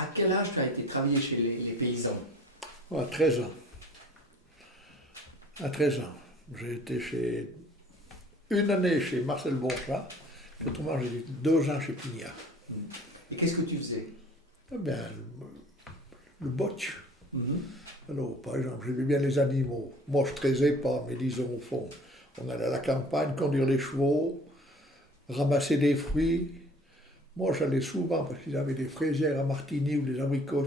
À quel âge tu as été travailler chez les paysans? À 13 ans. À 13 ans. J'ai été une année chez Marcel Bourchat, autrement j'ai été 2 ans chez Pignat. Et qu'est-ce que tu faisais? Eh bien, le botch. Mhm. Alors, par exemple, j'aimais bien les animaux. Moi, je ne traisais pas, mais disons, au fond, on allait à la campagne, conduire les chevaux, ramasser des fruits. Moi, j'allais souvent, parce qu'ils avaient des fraisières à Martigny ou des abricots,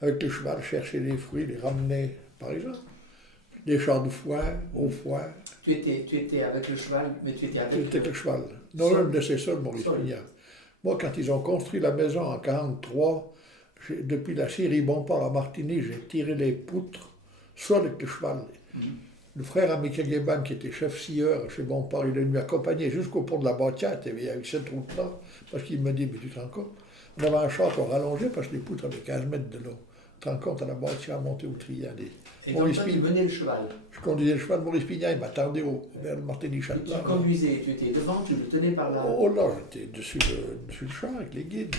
avec le cheval, chercher les fruits, les ramener, par exemple. Des champs de foin, au foin. Tu étais avec le cheval, mais tu étais avec J'étais le cheval. Non, je me laissais seul, Maurice Pignat. Moi, quand ils ont construit la maison en 1943, depuis la scierie Bompard à Martigny, j'ai tiré les poutres seul avec le cheval. Le frère Amica Guéban, qui était chef scieur chez Bompard, il est venu m'accompagner jusqu'au pont de la Batiate, et il y avait cette route-là, parce qu'il me dit, mais tu te rends compte, on avait un champ qu'on rallongeait parce que les poutres avaient 15 mètres de long. Tu te rends compte, à la Batiate, à monter au Trian. Et donc toi, tu menais le cheval? Je conduisais le cheval, Maurice Pignat, il m'attendait vers le Martigny Tu Châtelain. conduisais, tu étais devant, tu le tenais par là. Oh là, j'étais dessus le champ avec les guides.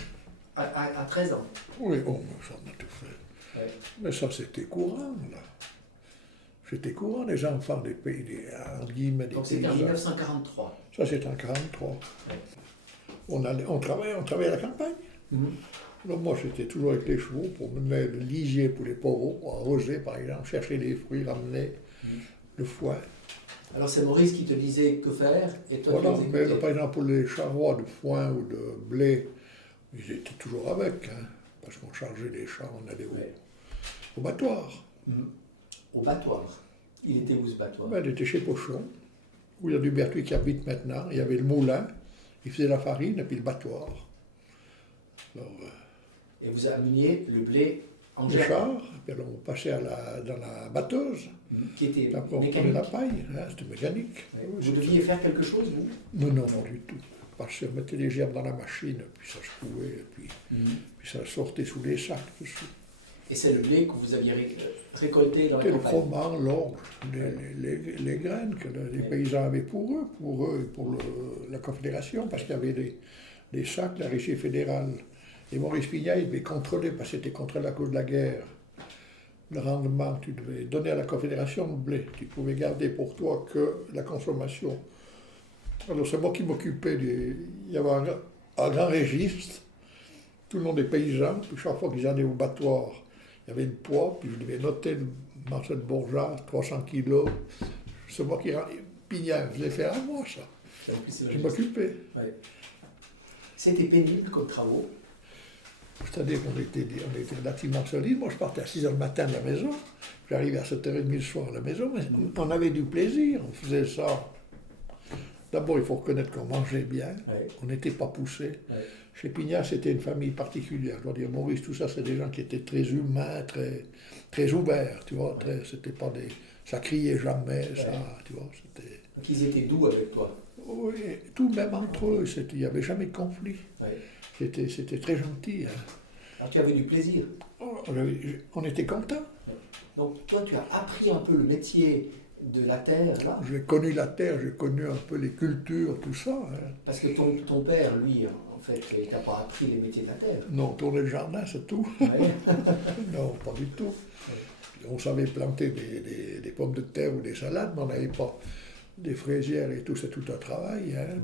À 13 ans? Oui, oh, mais ça on a tout fait. Ouais. Mais ça, c'était courant, là. C'était courant, les enfants des pays, entre guillemets, des Donc c'était en paysans. 1943. Ça, c'était en 1943. Ouais. On travaillait à la campagne. Alors moi, j'étais toujours avec les chevaux pour mener le lisier pour les poros, pour arroser, par exemple, chercher les fruits, ramener le foin. Alors c'est Maurice qui te disait que faire, et toi Voilà, tu les mais écoutais. par exemple, pour les charrois de foin ou de blé, ils étaient toujours avec, hein, parce qu'on chargeait les chars, on allait au battoir. Au battoir. Il était où ce battoir? Ben, il était chez Pochon, où il y a du Berthuis qui habite maintenant. Il y avait le moulin, il faisait la farine, et puis le battoir. Alors, Et vous ameniez le blé en le gerbe, char, puis alors on passait dans la batteuse, qui était après on prenait mécanique. la paille, hein, c'était mécanique. Ouais. Oui, Vous c'était- deviez faire quelque chose, vous? Non, non, non du tout. Parce qu'on mettait les gerbes dans la machine, puis ça secouait, et puis ça sortait sous les sacs dessus. Et c'est le blé que vous aviez récolté dans la C'était le campagne. froment, l'orge, les graines que les paysans avaient pour eux et pour la Confédération, parce qu'il y avait des sacs de la Régie fédérale. Et Maurice Pignat, il devait contrôler, parce que c'était contrôlé à cause de la guerre. Le rendement, tu devais donner à la Confédération le blé. Tu pouvais garder pour toi que la consommation. Alors c'est moi qui m'occupais il y avait un grand registre, tout le monde est paysan, puis chaque fois qu'ils allaient au battoir, il y avait le poids, puis je devais noter le Marcel Bourgeat, 300 kilos. C'est moi qui Pignat faisait faire à moi ça. Je m'occupais. Ouais. C'était pénible comme travaux. C'est-à-dire qu'on était relativement solides. Moi, je partais à 6h du matin de la maison. J'arrivais à 7h30 le soir à la maison. Mais on avait du plaisir. On faisait ça. D'abord, il faut reconnaître qu'on mangeait bien. Ouais. On n'était pas poussé. Ouais. Chez Pignat, c'était une famille particulière. Je dois dire, Maurice, tout ça, c'est des gens qui étaient très humains, très ouverts. Tu vois, c'était pas des... Ça criait jamais, ça, tu vois. C'était... Donc ils étaient doux avec toi. Oui, tout même entre eux, il n'y avait jamais de conflit. Ouais. C'était très gentil. Hein. Alors tu avais du plaisir. On était contents. Donc toi tu as appris un peu le métier de la terre, là. J'ai connu la terre, j'ai connu un peu les cultures, tout ça. Hein. Parce que ton père, lui, en fait, il t'a pas appris les métiers de la terre. Non, tourner le jardin, c'est tout. Ouais. Non, pas du tout. On savait planter des pommes de terre ou des salades, mais on n'avait pas des fraisières et tout, c'est tout un travail. Hein,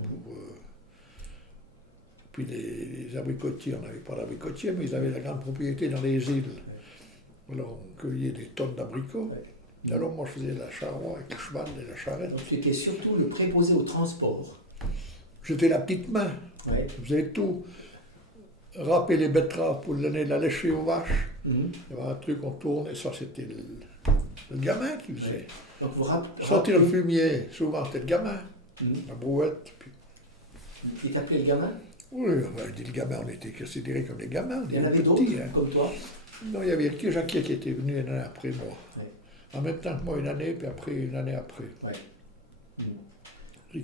Puis les abricotiers, on n'avait pas d'abricotiers, mais ils avaient la grande propriété dans les îles. Alors on cueillait des tonnes d'abricots. Ouais. Alors moi je faisais la charroi avec le cheval et la charrette. Donc tu étais surtout le préposé au transport. J'étais la petite main, Ouais. je faisais tout. Râper les betteraves pour donner la lêcher aux vaches. Il y avait un truc, on tournait, ça c'était le gamin qui faisait. Ouais. Donc vous Sortir le fumier, souvent c'était le gamin, Mhm. la brouette. Puis... Il t'appelait le gamin? Oui, je dis le gamin, on était considérés comme des gamins, on Il y en était avait d'autres petits. Hein. comme toi? Non, il y avait que Jacquier qui était venu une année après moi. Ouais. En même temps que moi, une année, puis après, une année après. Ouais. Et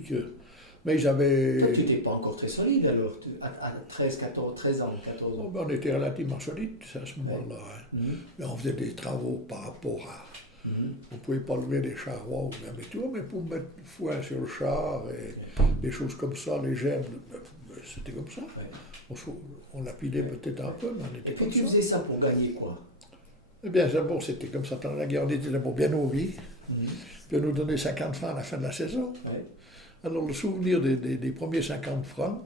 mais ils avaient... Toi, tu n'étais pas encore très solide alors, à 13 ans, 14 Oh, ans. ben, on était relativement solides à ce moment-là. Hein. Mais on faisait des travaux par rapport à... On ne pouvait pas lever des charrois ou même et tout, mais pour mettre le foin sur le char et des choses comme ça, les gemmes, c'était comme ça. Ouais. On lapidait peut-être un peu, mais on Et était quand comme tu ça. faisais ça pour gagner quoi? Eh bien, d'abord, c'était comme ça pendant la guerre, on était d'abord bien nourris. Puis on nous donnait 50 francs à la fin de la saison. Ouais. Alors, le souvenir des premiers 50 francs,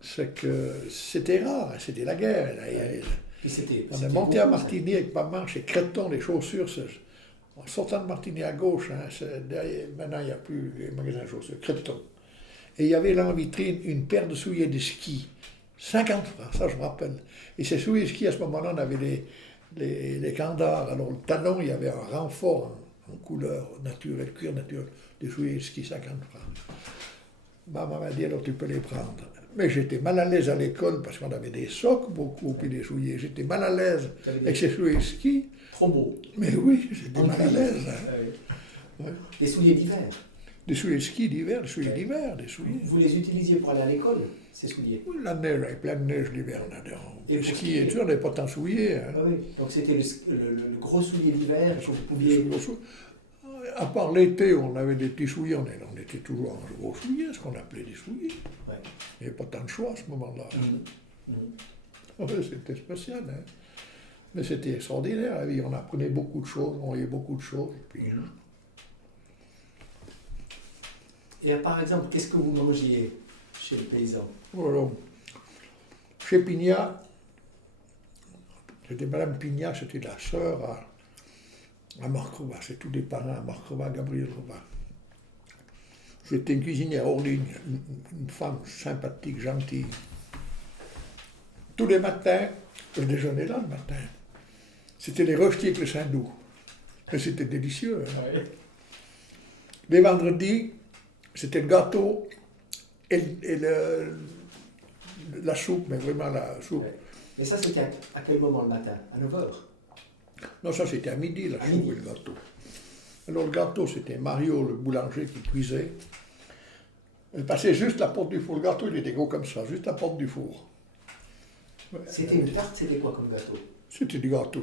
c'est que c'était rare, hein, c'était la guerre. Là, Et c'était, on est c'était monté à beaucoup, ça. Martigny avec maman chez Créton, les chaussures. En sortant de Martigny à gauche, hein, maintenant il n'y a plus les magasins de chaussures, Créton. Et il y avait là en vitrine une paire de souliers de ski, 50 francs, ça je me rappelle. Et ces souliers de ski, à ce moment-là, on avait les candards. Alors le talon, il y avait un renfort en couleur naturelle, cuir naturel, des souliers de ski, 50 francs. Maman m'a dit, alors tu peux les prendre. Mais j'étais mal à l'aise à l'école parce qu'on avait des socs beaucoup, puis des souliers. J'étais mal à l'aise avec ces souliers de ski. Trop beau. Mais oui, j'étais mal à l'aise. Hein. Ouais. Ouais. Des souliers d'hiver. Des souliers de ski d'hiver, des souliers d'hiver, des souliers. Vous les utilisiez pour aller à l'école, ces souliers? Oui, la neige, avec plein de neige l'hiver, on a Et des pour skis et tout, on n'avait pas tant souliers. Hein. Ah oui. Donc c'était le gros soulier d'hiver que vous pouviez. À part l'été, on avait des petits souliers, on était toujours en gros souliers, ce qu'on appelait des souliers. Ouais. Il n'y avait pas tant de choix à ce moment-là. Hein. Ouais, c'était spécial. Hein. Mais c'était extraordinaire la vie, on apprenait beaucoup de choses, on voyait beaucoup de choses. Et puis, Et par exemple, qu'est-ce que vous mangiez chez le paysan? voilà. Chez Pignat, c'était Madame Pignat, c'était la sœur à Marc Rova, c'est tous des parents à Marc Rova, Gabriel Rova. C'était une cuisinière hors ligne, une femme sympathique, gentille. Tous les matins, je déjeunais là le matin. C'était les röstis avec le saindoux. Et c'était délicieux. Hein. Ouais. Les vendredis, c'était le gâteau et la soupe, mais vraiment la soupe. Ouais. Et ça, c'était à quel moment le matin? À 9h? Non, ça c'était à midi, la À soupe midi. et le gâteau. Alors le gâteau, c'était Mario, le boulanger, qui cuisait. Il passait juste la porte du four. Le gâteau, il était gros comme ça, juste la porte du four. C'était une tarte, c'était quoi comme gâteau? C'était du gâteau.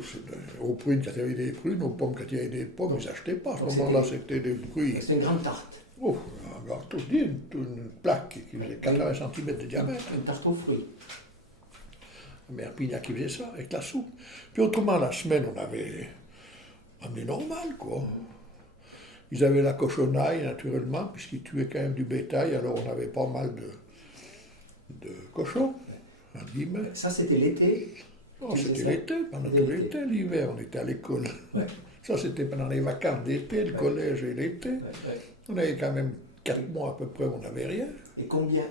Aux prunes, quand il y avait des prunes, aux pommes, quand il y avait des pommes, ils n'achetaient pas. À ce Donc, moment-là, c'était des fruits. C'était une grande tarte. Oh, un gâteau, je dis, une plaque qui faisait 80 cm de diamètre. Une tarte aux fruits. La mère Pignat qui faisait ça, avec la soupe. Puis autrement, la semaine, on avait amené normal, quoi. Ils avaient la cochonaille, naturellement, puisqu'ils tuaient quand même du bétail, alors on avait pas mal de cochons, entre guillemets. Ça, c'était l'été. Oh, Tu c'était faisais ça? l'été, pendant tout l'été, l'hiver, on était à l'école. Ouais. Ça, c'était pendant les vacances d'été, le Ouais. collège et l'été. Ouais, ouais. On avait quand même 4 mois à peu près, on n'avait rien. Et combien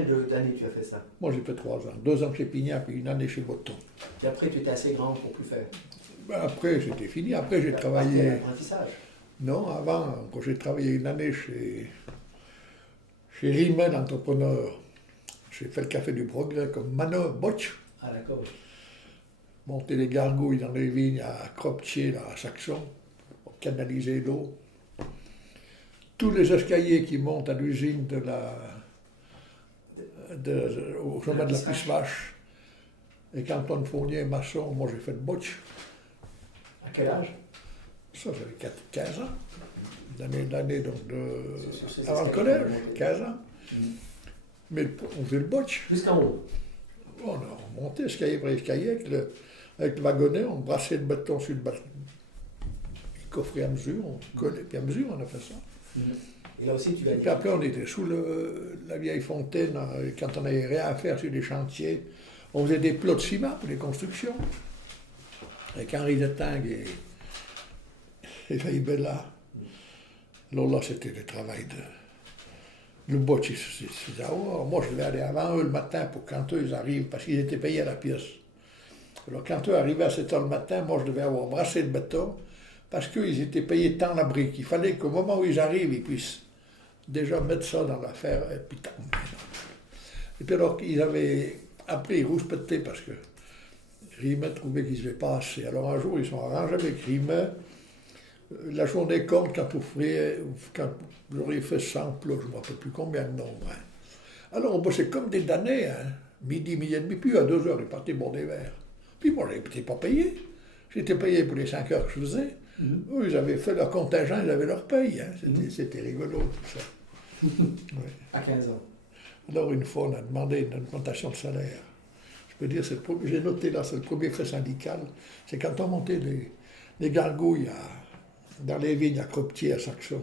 d'années tu as fait ça? Moi, j'ai fait 3 ans. 2 ans chez Pignat, puis 1 année chez Botton. Puis après, tu étais assez grand pour plus faire. Ben, après, c'était fini. Après, j'ai C'était travaillé... l'apprentissage. Non, avant, quand j'ai travaillé 1 année chez Riemann Entrepreneur, j'ai fait le Café du Progrès comme manœuvre, botch, Ah, d'accord. monter les gargouilles dans les vignes à Croptier, là, à Saxon, pour canaliser l'eau. Tous les escaliers qui montent à l'usine au chemin de la Puce-Vache. Et qu'Antoine Fournier, maçon, moi j'ai fait le botch. À quel âge? Ça, j'avais 15 ans. L'année donc Sur ces avant le escaliers. collège, 15 ans. Mais on faisait le botch. Jusqu'en haut. On montait escalier par escalier avec le wagonnet, on brassait le béton sur le bâton. Il coffrait à mesure, on collait, puis à mesure on a fait ça. Et là aussi, tu vas Et puis après on était sous la vieille fontaine, quand on n'avait rien à faire sur les chantiers, on faisait des plots de ciment pour les constructions. Avec Henri de Tingue et Faïbella. Alors là, c'était le travail le botch, il se disait, oh, moi je vais aller avant eux le matin pour quand eux ils arrivent, parce qu'ils étaient payés à la pièce. Alors quand eux arrivaient à 7 h le matin, moi je devais avoir brassé le béton, parce qu'ils étaient payés tant la brique. Il fallait qu'au moment où ils arrivent, ils puissent déjà mettre ça dans l'affaire, et puis tant. Et puis alors ils avaient, après ils rouspétaient parce que Rimet trouvait qu'ils ne faisaient pas assez. Alors un jour ils sont arrangés avec Rimet. La journée compte quand j'aurais fait 100 plots, je ne me rappelle plus combien de nombre. Hein. Alors on bossait comme des damnés, hein. Midi et demi, puis à 2 h, ils partaient boire des verres. Puis moi, je n'étais pas payé. J'étais payé pour les 5 heures que je faisais. Eux, ils avaient fait leur contingent, ils avaient leur paye. Hein. C'était rigolo tout ça. Ouais. à 15 ans. Alors une fois, on a demandé une augmentation de salaire. Je peux dire, j'ai noté là, c'est le premier fait syndical. C'est quand on montait les gargouilles dans les vignes à Croptier, à Saxon.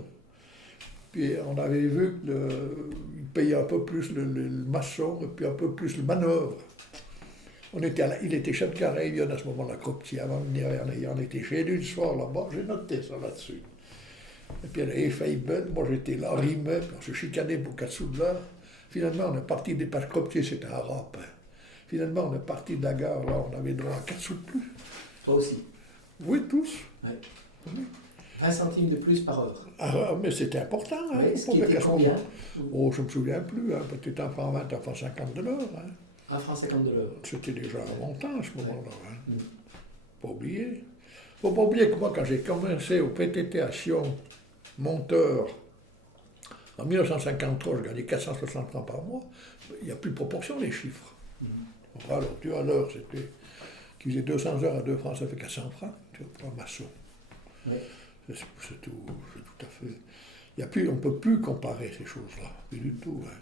Puis on avait vu qu'il payait un peu plus le maçon et puis un peu plus le manœuvre. Il était chef de carré à ce moment-là, Croptier, avant de venir à Verneuil. On était chez lui le soir là-bas, j'ai noté ça là-dessus. Et puis il avait fait Ben, moi j'étais là, rimé, puis on se chicanait pour 4 sous de l'heure. Finalement, on est parti des pages Croptier, c'était un rap. Finalement, on est parti de la gare, là, on avait droit à 4 sous de plus. Toi aussi? Oui, tous. Ouais. Oui. 20 centimes de plus par heure. Ah, mais c'était important. Hein, Oui, ce qui était combien? Oh, je ne me souviens plus. Hein, peut-être un franc 20, un franc 50 de l'heure. Hein. 1 franc 50 de l'heure. C'était déjà un montant à ce moment-là. Hein. Mm. Pas oublier. Faut pas oublier que moi, quand j'ai commencé au PTT à Sion, monteur, en 1953, je gagnais 460 francs par mois. Il n'y a plus de proportion, les chiffres. Mm. Alors, tu vois, à l'heure, c'était... qui faisait 200 heures à 2 francs, ça fait 400 francs, tu vois, pour un maçon. Oui. C'est tout à fait... On ne peut plus comparer ces choses-là, plus du tout. Hein.